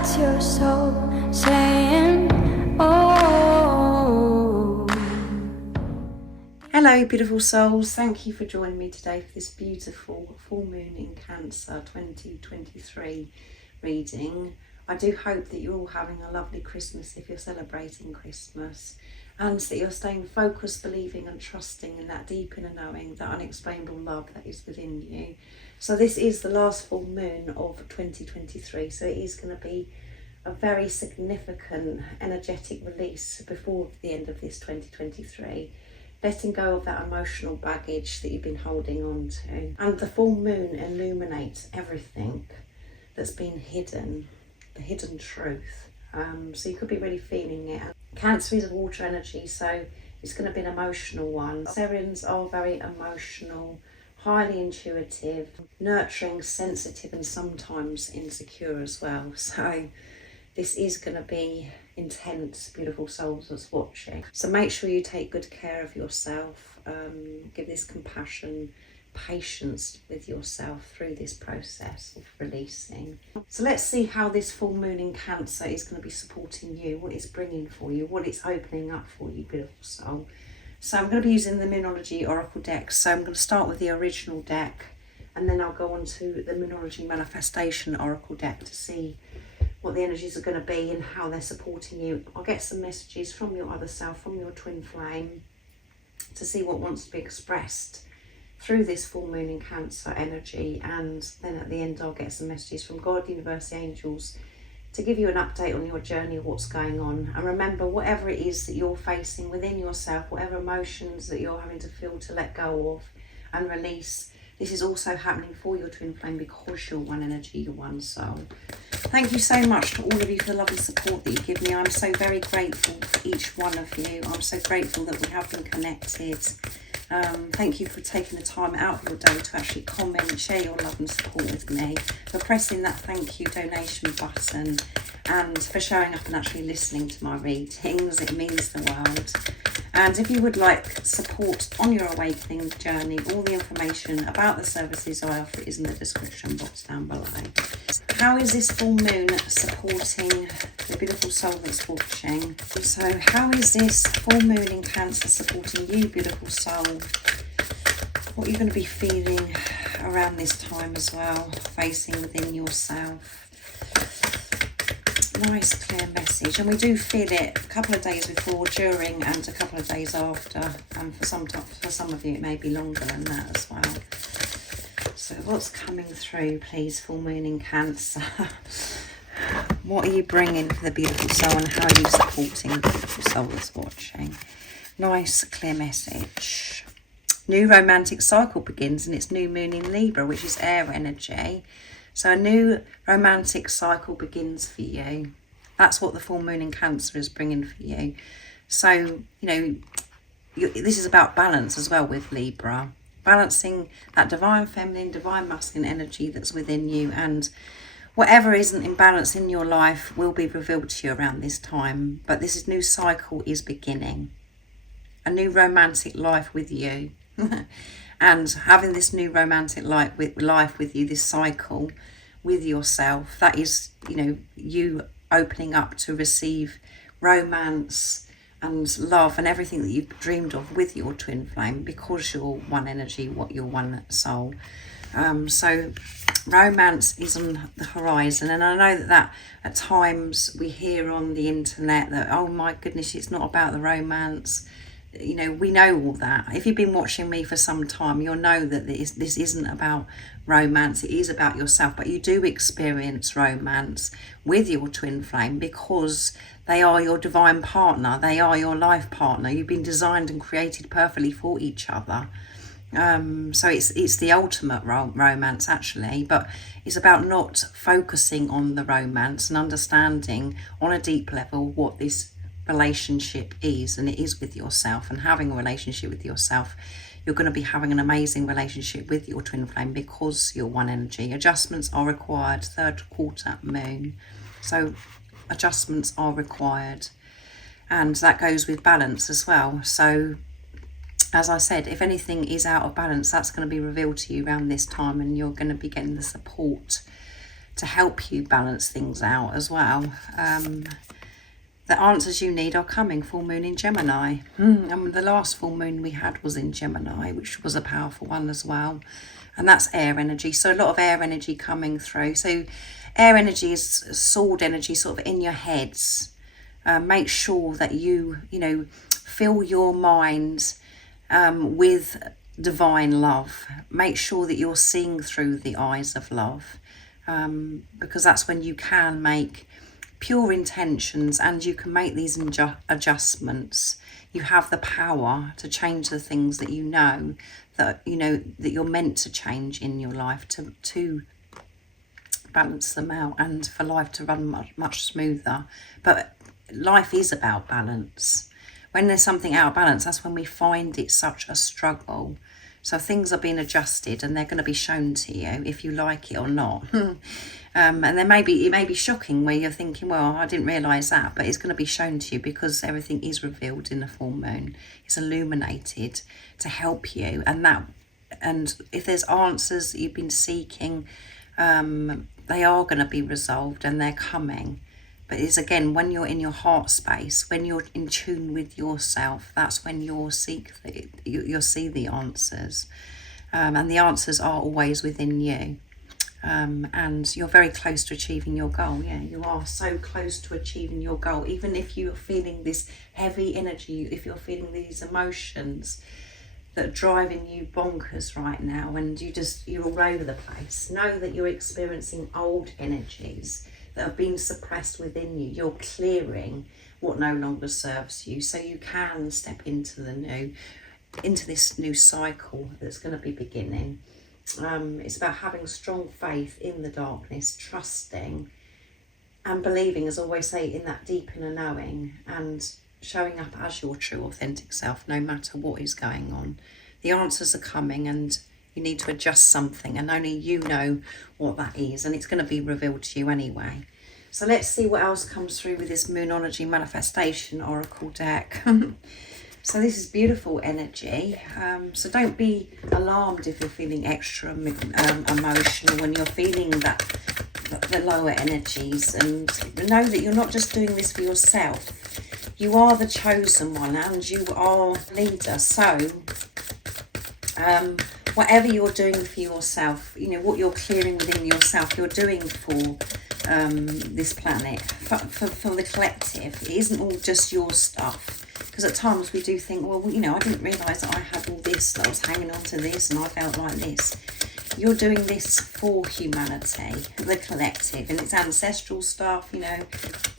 That's your soul saying, oh. Hello beautiful souls, thank you for joining me today for this beautiful full moon in Cancer 2023 reading. I do hope that you're all having a lovely Christmas if you're celebrating Christmas, and that you're staying focused, believing and trusting in that deep inner knowing, that unexplainable love that is within you. So this is the last full moon of 2023, so it is going to be a very significant energetic release before the end of this 2023. Letting go of that emotional baggage that you've been holding on to. And the full moon illuminates everything that's been hidden, the hidden truth. So you could be really feeling it. Cancer is a water energy, so it's going to be an emotional one. Cancerians are very emotional, highly intuitive, nurturing, sensitive, and sometimes insecure as well. So this is going to be intense, beautiful souls that's watching. So make sure you take good care of yourself. Give this compassion, patience with yourself through this process of releasing. So let's see how this full moon in Cancer is going to be supporting you, what it's bringing for you, what it's opening up for you, beautiful soul. So I'm going to be using the Moonology Oracle deck. So I'm going to start with the original deck, and then I'll go on to the Moonology Manifestation Oracle deck to see what the energies are going to be and how they're supporting you. I'll get some messages from your other self, from your twin flame, to see what wants to be expressed through this full moon in Cancer energy. And then at the end I'll get some messages from God, universe, the angels, to give you an update on your journey of what's going on. And remember, whatever it is that you're facing within yourself, whatever emotions that you're having to feel to let go of and release, this is also happening for your twin flame because you're one energy, you're one soul. Thank you so much to all of you for the lovely support that you give me. I'm so very grateful for each one of you. I'm so grateful that we have been connected. Thank you for taking the time out of your day to actually comment, share your love and support with me, for pressing that thank you donation button, and for showing up and actually listening to my readings. It means the world. And if you would like support on your awakening journey, all the information about the services I offer is in the description box down below. How is this full moon supporting the beautiful soul that's watching? So how is this full moon in Cancer supporting you, beautiful soul? What are you going to be feeling around this time as well, facing within yourself? Nice clear message, and we do feel it a couple of days before, during, and a couple of days after, and for some of you it may be longer than that as well. So what's coming through, please, full moon in Cancer? What are you bringing for the beautiful soul, and how are you supporting the beautiful soul that's watching? Nice clear message. New romantic cycle begins, and it's new moon in Libra, which is air energy. So a new romantic cycle begins for you. That's what the full moon in Cancer is bringing for you. So, you know, this is about balance as well with Libra. Balancing that divine feminine, divine masculine energy that's within you. And whatever isn't in balance in your life will be revealed to you around this time. But this new cycle is beginning. A new romantic life with you. And having this new romantic life with you, this cycle with yourself, that is, you know, you opening up to receive romance and love and everything that you've dreamed of with your twin flame, because you're one energy, what you're one soul. So romance is on the horizon, and I know that at times we hear on the internet that, oh my goodness, it's not about the romance. You know, we know all that. If you've been watching me for some time, you'll know that this isn't about romance. It is about yourself. But you do experience romance with your twin flame because they are your divine partner. They are your life partner. You've been designed and created perfectly for each other. So it's the ultimate romance, actually. But it's about not focusing on the romance and understanding on a deep level what this relationship is, and it is with yourself. And having a relationship with yourself, you're going to be having an amazing relationship with your twin flame because you're one energy. Adjustments are required, third quarter moon, so adjustments are required, and that goes with balance as well. So as I said, if anything is out of balance, that's going to be revealed to you around this time, and you're going to be getting the support to help you balance things out as well. The answers you need are coming. Full moon in Gemini. And the last full moon we had was in Gemini, which was a powerful one as well. And that's air energy. So a lot of air energy coming through. So air energy is sword energy sort of in your heads. Make sure that you fill your mind with divine love. Make sure that you're seeing through the eyes of love, because that's when you can make pure intentions and you can make these adjustments. You have the power to change the things that that you're meant to change in your life, to balance them out and for life to run much smoother. But life is about balance. When there's something out of balance, that's when we find it such a struggle. So things are being adjusted and they're going to be shown to you if you like it or not. And it may be shocking where you're thinking, well, I didn't realise that, but it's going to be shown to you because everything is revealed in the full moon. It's illuminated to help you, and if there's answers that you've been seeking, they are going to be resolved and they're coming. But it's again, when you're in your heart space, when you're in tune with yourself, that's when you'll see the answers. And the answers are always within you. And you're very close to achieving your goal. Yeah, you are so close to achieving your goal. Even if you're feeling this heavy energy, if you're feeling these emotions that are driving you bonkers right now, and you're all over the place, know that you're experiencing old energies that have been suppressed within you. You're clearing what no longer serves you, so you can step into this new cycle that's going to be beginning. It's about having strong faith in the darkness, trusting and believing, as I always say, in that deep inner knowing, and showing up as your true authentic self no matter what is going on. The answers are coming and you need to adjust something, and only you know what that is, and it's going to be revealed to you anyway. So let's see what else comes through with this Moonology Manifestation Oracle deck. So this is beautiful energy. So don't be alarmed if you're feeling extra emotional when you're feeling the lower energies, and know that you're not just doing this for yourself. You are the chosen one and you are leader. So whatever you're doing for yourself, what you're clearing within yourself, you're doing for this planet, for the collective. It isn't all just your stuff, because at times we do think, well, I didn't realise that I had all this, that I was hanging on to this and I felt like this. You're doing this for humanity, the collective, and it's ancestral stuff,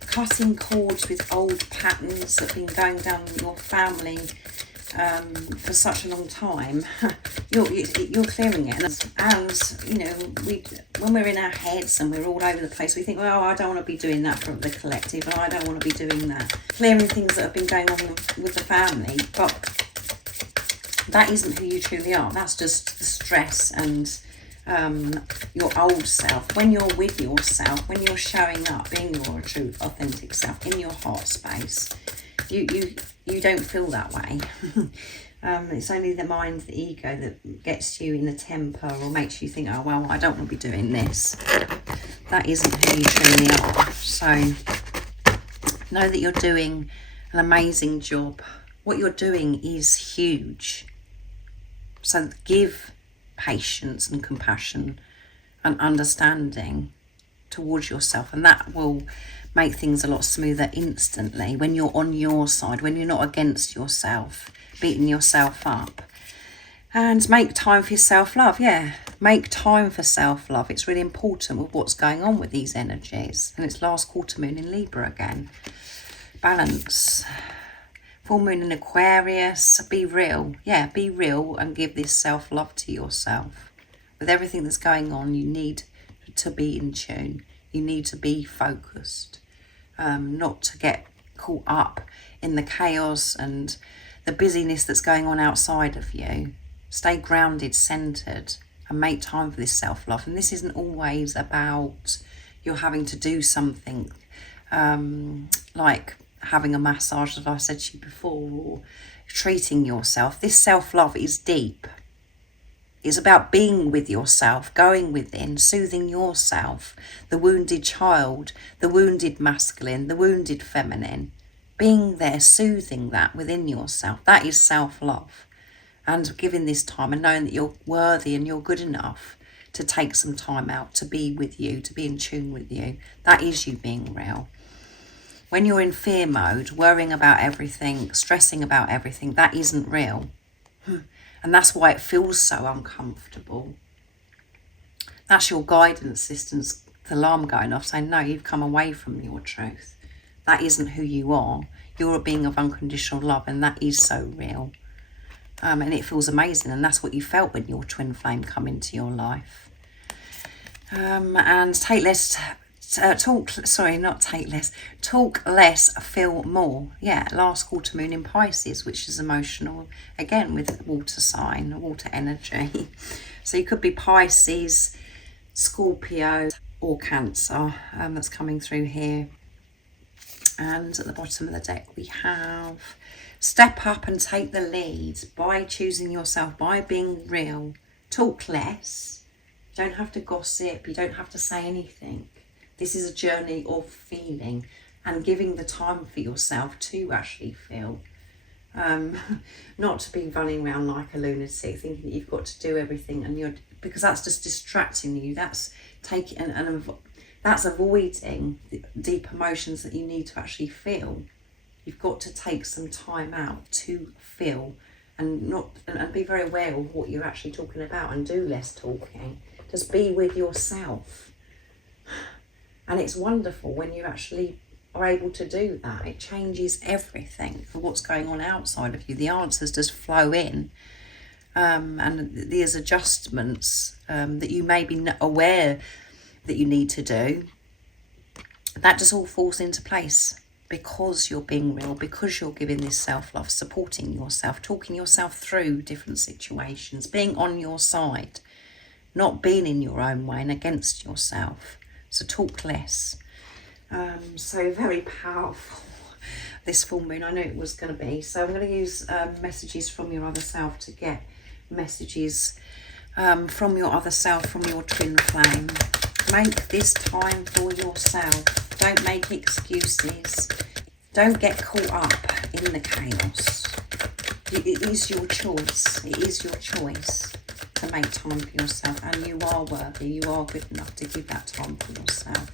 cutting cords with old patterns that have been going down in your family for such a long time. You're clearing it, and when we're in our heads and we're all over the place, we think, well, I don't want to be doing that for the collective, and I don't want to be doing that, clearing things that have been going on with the family. But that isn't who you truly are. That's just the stress and your old self. When you're with yourself, when you're showing up, being your true authentic self in your heart space, you don't feel that way. It's only the mind, the ego, that gets you in a temper or makes you think, oh, well, I don't want to be doing this. That isn't who you truly are. So know that you're doing an amazing job. What you're doing is huge. So give patience and compassion and understanding towards yourself, and that will make things a lot smoother instantly when you're on your side, when you're not against yourself, beating yourself up. And make time for your self-love. Make time for self-love. It's really important with what's going on with these energies, and it's last quarter moon in Libra again. Balance. Full moon in Aquarius. Be real. Be real and give this self-love to yourself. With everything that's going on, you need to be in tune. You need to be focused, not to get caught up in the chaos and the busyness that's going on outside of you. Stay grounded, centered, and make time for this self-love. And this isn't always about you're having to do something like having a massage, as I said to you before, or treating yourself. This self-love is deep. It's about being with yourself, going within, soothing yourself, the wounded child, the wounded masculine, the wounded feminine. Being there, soothing that within yourself. That is self-love. And giving this time and knowing that you're worthy and you're good enough to take some time out to be with you, to be in tune with you. That is you being real. When you're in fear mode, worrying about everything, stressing about everything, that isn't real. And that's why it feels so uncomfortable. That's your guidance system's alarm going off saying, no, you've come away from your truth. That isn't who you are. You're a being of unconditional love, and that is so real. And it feels amazing, and that's what you felt when your twin flame come into your life. And take less, talk less, feel more. Yeah, last quarter moon in Pisces, which is emotional, again with water sign, water energy. So you could be Pisces, Scorpio or Cancer, that's coming through here. And at the bottom of the deck we have step up and take the lead by choosing yourself, by being real. Talk less. You don't have to gossip. You don't have to say anything. This is a journey of feeling and giving the time for yourself to actually feel. Not to be running around like a lunatic thinking that you've got to do everything, and because that's just distracting you. That's taking that's avoiding the deep emotions that you need to actually feel. You've got to take some time out to feel and be very aware of what you're actually talking about, and do less talking. Just be with yourself. And it's wonderful when you actually are able to do that. It changes everything for what's going on outside of you. The answers just flow in. And there's adjustments that you may be aware that you need to do. That just all falls into place because you're being real, because you're giving this self-love, supporting yourself, talking yourself through different situations, being on your side, not being in your own way and against yourself. So talk less. So very powerful, this full moon. I knew it was going to be. So I'm going to use messages from your other self to get messages from your other self, from your twin flame. Make this time for yourself. Don't make excuses. Don't get caught up in the chaos. It is your choice. It is your choice to make time for yourself, and you are worthy. You are good enough to give that time for yourself.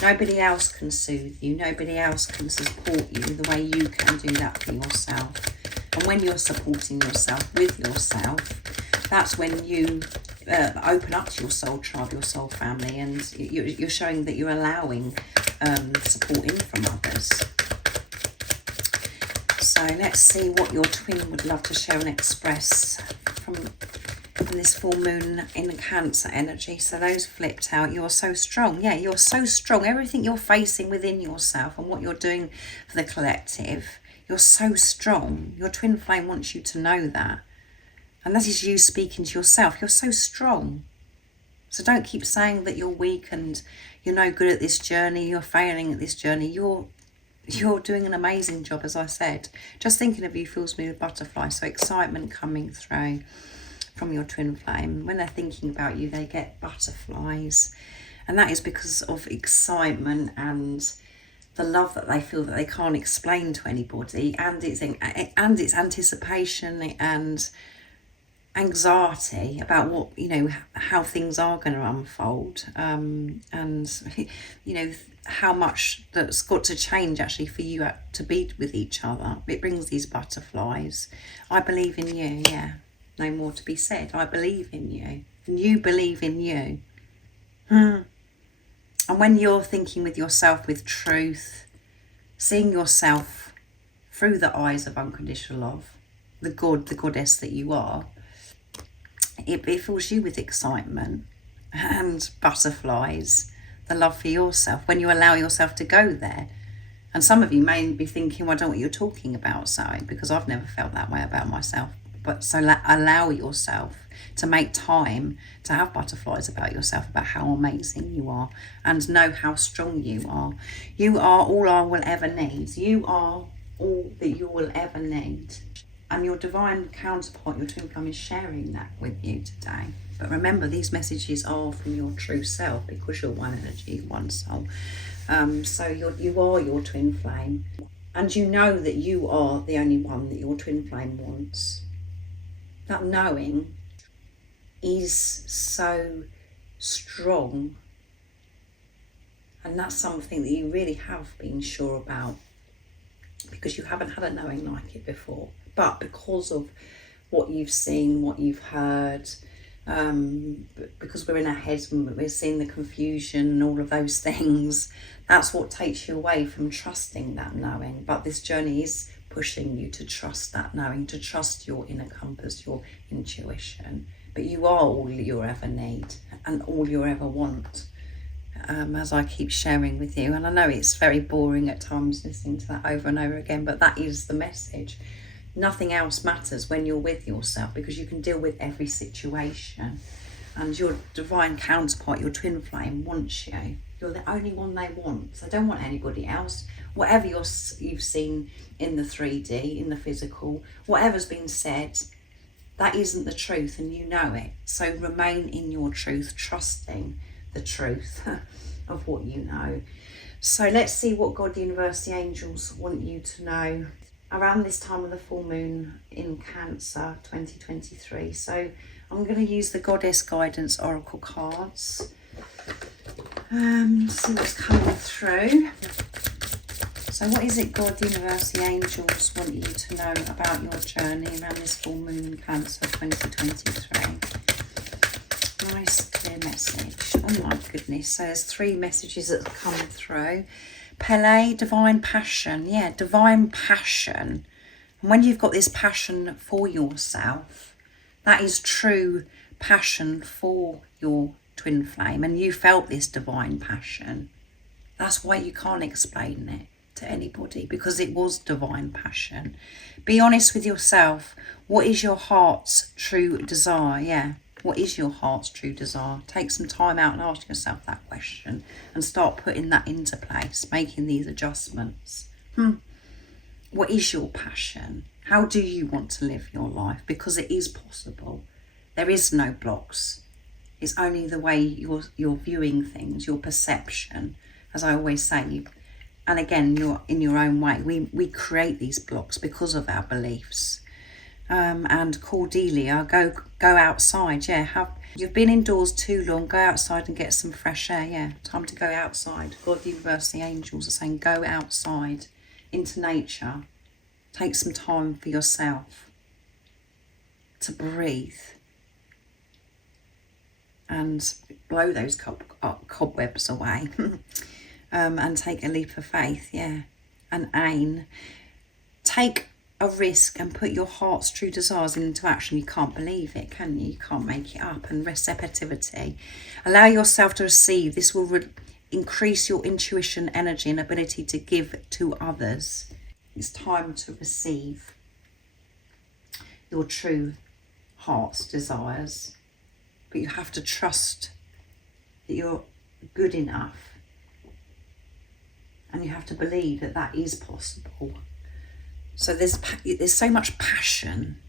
Nobody else can soothe you. Nobody else can support you the way you can do that for yourself. And when you're supporting yourself with yourself, that's when you open up to your soul tribe, your soul family, and you're showing that you're allowing support in from others. So let's see what your twin would love to share and express from this full moon in the Cancer energy. So those flipped out. You're so strong. Yeah, you're so strong. Everything you're facing within yourself and what you're doing for the collective, you're so strong. Your twin flame wants you to know that. And that is you speaking to yourself. You're so strong. So don't keep saying that you're weak and you're no good at this journey, you're failing at this journey. You're doing an amazing job, as I said. Just thinking of you fills me with butterflies. So excitement coming through from your twin flame. When they're thinking about you, they get butterflies. And that is because of excitement and the love that they feel that they can't explain to anybody. And it's anticipation and anxiety about what, how things are going to unfold, and how much that's got to change actually for you to be with each other. It brings these butterflies. I believe in you. Yeah, no more to be said. I believe in you and you believe in you. And when you're thinking with yourself with truth, seeing yourself through the eyes of unconditional love, the God, the goddess that you are, it fills you with excitement and butterflies, the love for yourself, when you allow yourself to go there. And some of you may be thinking, well, I don't know what you're talking about, Sally, because I've never felt that way about myself. But so allow yourself to make time to have butterflies about yourself, about how amazing you are, and know how strong you are. You are all I will ever need. You are all that you will ever need. And your divine counterpart, your twin flame, is sharing that with you today. But remember, these messages are from your true self, because you're one energy, one soul. So you are your twin flame. And you know that you are the only one that your twin flame wants. That knowing is so strong. And that's something that you really have been sure about, because you haven't had a knowing like it before. But because of what you've seen, what you've heard, because we're in our heads and we're seeing the confusion and all of those things, that's what takes you away from trusting that knowing. But this journey is pushing you to trust that knowing, to trust your inner compass, your intuition. But you are all you ever need and all you ever want, as I keep sharing with you. And I know it's very boring at times listening to that over and over again, but that is the message. Nothing else matters when you're with yourself, because you can deal with every situation. And your divine counterpart, your twin flame, wants you. You're the only one they want. So they don't want anybody else. Whatever you've seen in the 3D, in the physical, whatever's been said, that isn't the truth, and you know it. So remain in your truth, trusting the truth of what you know. So let's see what God, the universe, the angels want you to know around this time of the full moon in Cancer 2023. So I'm going to use the Goddess Guidance Oracle cards. See what's coming through. So what is it God, the universe, the angels want you to know about your journey around this full moon in Cancer 2023? Nice clear message. Oh my goodness. So there's 3 messages that have come through. Pele, divine passion. Yeah, divine passion. And when you've got this passion for yourself, that is true passion for your twin flame. And you felt this divine passion. That's why you can't explain it to anybody, because it was divine passion. Be honest with yourself. What is your heart's true desire? Yeah. What is your heart's true desire? Take some time out and ask yourself that question and start putting that into place, making these adjustments. What is your passion? How do you want to live your life? Because it is possible. There is no blocks. It's only the way you're viewing things, your perception, as I always say. And again, you're in your own way. We create these blocks because of our beliefs. And Cordelia, go outside. Yeah, you've been indoors too long. Go outside and get some fresh air. Yeah, time to go outside. God, the universe, the angels are saying go outside into nature. Take some time for yourself to breathe and blow those cobwebs away. And take a leap of faith. Yeah, and aim. Take a risk and put your heart's true desires into action. You can't believe it, can you? You can't make it up. And receptivity. Allow yourself to receive. This will increase your intuition, energy and ability to give to others. It's time to receive your true heart's desires. But you have to trust that you're good enough. And you have to believe that that is possible. So there's so much passion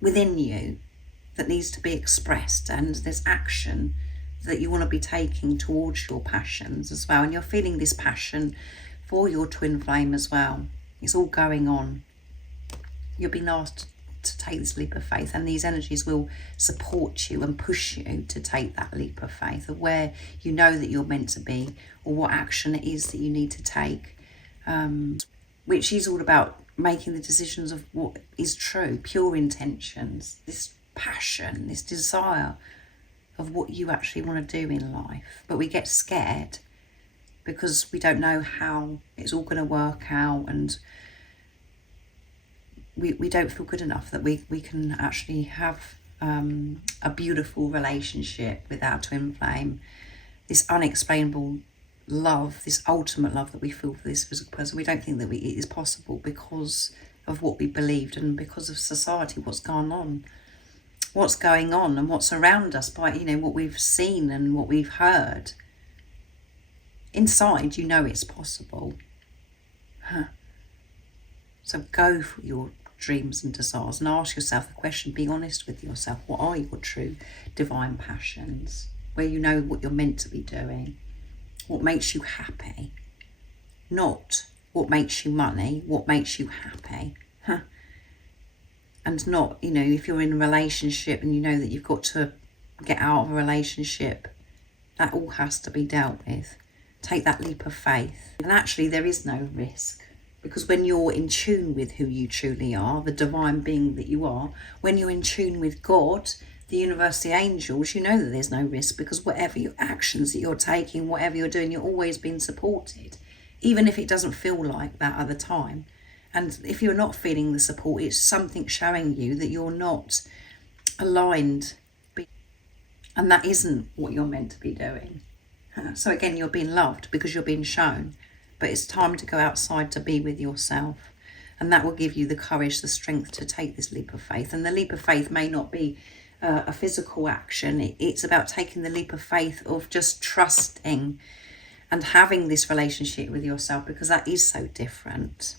within you that needs to be expressed, and there's action that you want to be taking towards your passions as well. And you're feeling this passion for your twin flame as well. It's all going on. You're being asked to take this leap of faith, and these energies will support you and push you to take that leap of faith of where you know that you're meant to be, or what action it is that you need to take, which is all about making the decisions of what is true, pure intentions, this passion, this desire of what you actually want to do in life. But we get scared because we don't know how it's all going to work out, and we don't feel good enough that we can actually have a beautiful relationship with our twin flame, this unexplainable love, this ultimate love that we feel for this physical person. We don't think that it is possible because of what we believed and because of society, what's going on and what's around us by, what we've seen and what we've heard. Inside, it's possible. So go for your dreams and desires, and ask yourself the question, be honest with yourself, what are your true divine passions, where you know what you're meant to be doing, what makes you happy, not what makes you money, what makes you happy. And not, you know, if you're in a relationship and you know that you've got to get out of a relationship, that all has to be dealt with. Take that leap of faith. And actually there is no risk, because when you're in tune with who you truly are, the divine being that you are, when you're in tune with God, the universe, the angels, you know that there's no risk, because whatever your actions that you're taking, whatever you're doing, you're always being supported, even if it doesn't feel like that at the time. And if you're not feeling the support, it's something showing you that you're not aligned, and that isn't what you're meant to be doing. So again, you're being loved because you're being shown, but it's time to go outside to be with yourself, and that will give you the courage, the strength to take this leap of faith. And the leap of faith may not be a physical action. It's about taking the leap of faith of just trusting and having this relationship with yourself, because that is so different.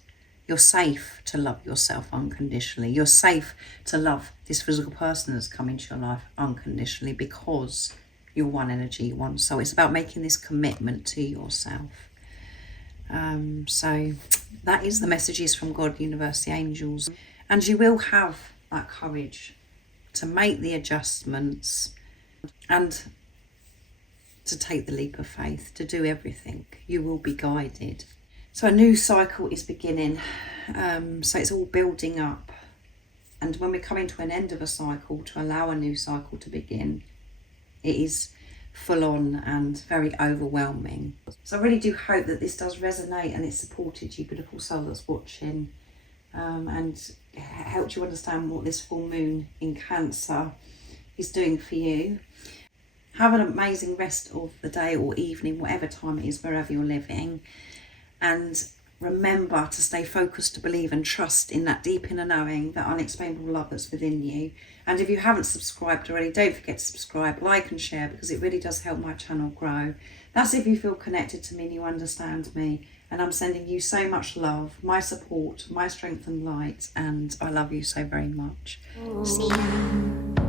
You're safe to love yourself unconditionally. You're safe to love this physical person that's come into your life unconditionally, because you're one energy, one soul. It's about making this commitment to yourself. So that is the messages from God, universe, the angels. And you will have that courage to make the adjustments and to take the leap of faith, to do everything. You will be guided. So a new cycle is beginning. So it's all building up. And when we're coming to an end of a cycle, to allow a new cycle to begin, it is full on and very overwhelming. So I really do hope that this does resonate and it supported you, beautiful soul that's watching, and helped you understand what this full moon in Cancer is doing for you. Have an amazing rest of the day or evening, whatever time it is, wherever you're living. And remember to stay focused, to believe and trust in that deep inner knowing, that unexplainable love that's within you. And if you haven't subscribed already, don't forget to subscribe, like and share, because it really does help my channel grow. That's if you feel connected to me and you understand me. And I'm sending you so much love, my support, my strength and light, and I love you so very much. See ya.